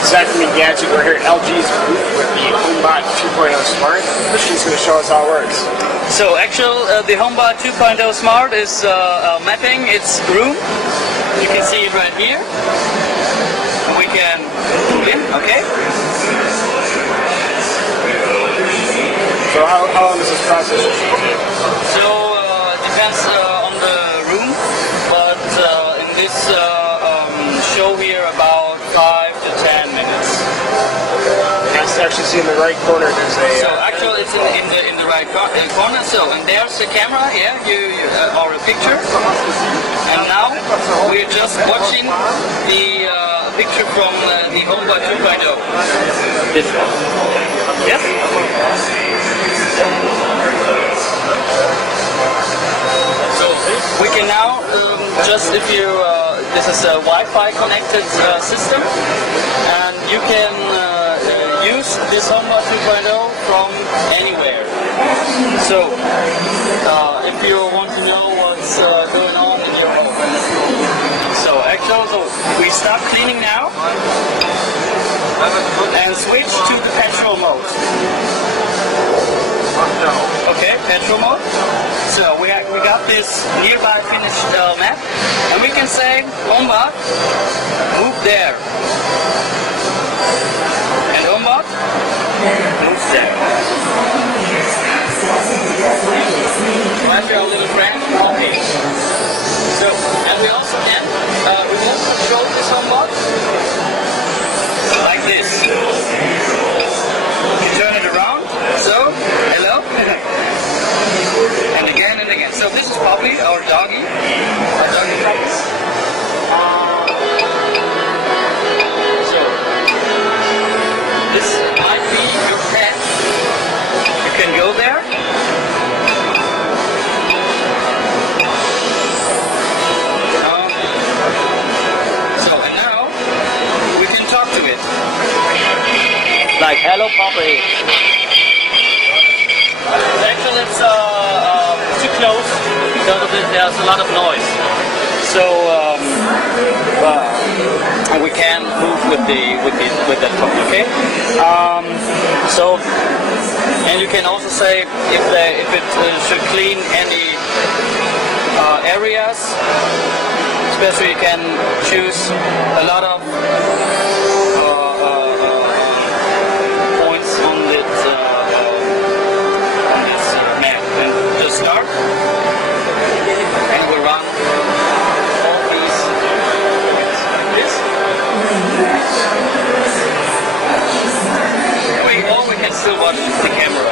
Aside from the gadget, we're here at LG's booth with the HomeBot 2.0 Smart. She's going to show us how it works. So the HomeBot 2.0 Smart is mapping its room. You can see it right here. We can move in, okay? So how long does this process take? So it depends on the room, but in this show here about 5 to 10 minutes. I actually see in the right corner there's a... So actually it's in the right corner. So and there's the camera here, or a picture. And now we're just watching the picture from the HomeBot 2.0. This one. Yes? So we can now just if you this is a Wi-Fi connected system, and you can use this HomeBot 2.0 from anywhere. So if you want to know what's going on in your home, so actually we start cleaning now and switch to the petrol mode. Okay, petrol mode. So we got this nearby finished map, and we can say HomeBot, move there, and HomeBot moves there. Right, our little friend. Okay. So, and we also can remote control this HomeBot like this. You turn it around. So, hello. And again and again. So this is Poppy, our doggy. Our doggy friends. So this might be your pet. You can go there. So and now we can talk to it. Like hello Poppy. Actually, it's too close because there's a lot of noise. So we can move with that phone. Okay. So and you can also say if it should clean any areas. Especially, you can choose a lot of points on it. Start, and we run all these like this. Or we can still watch the camera.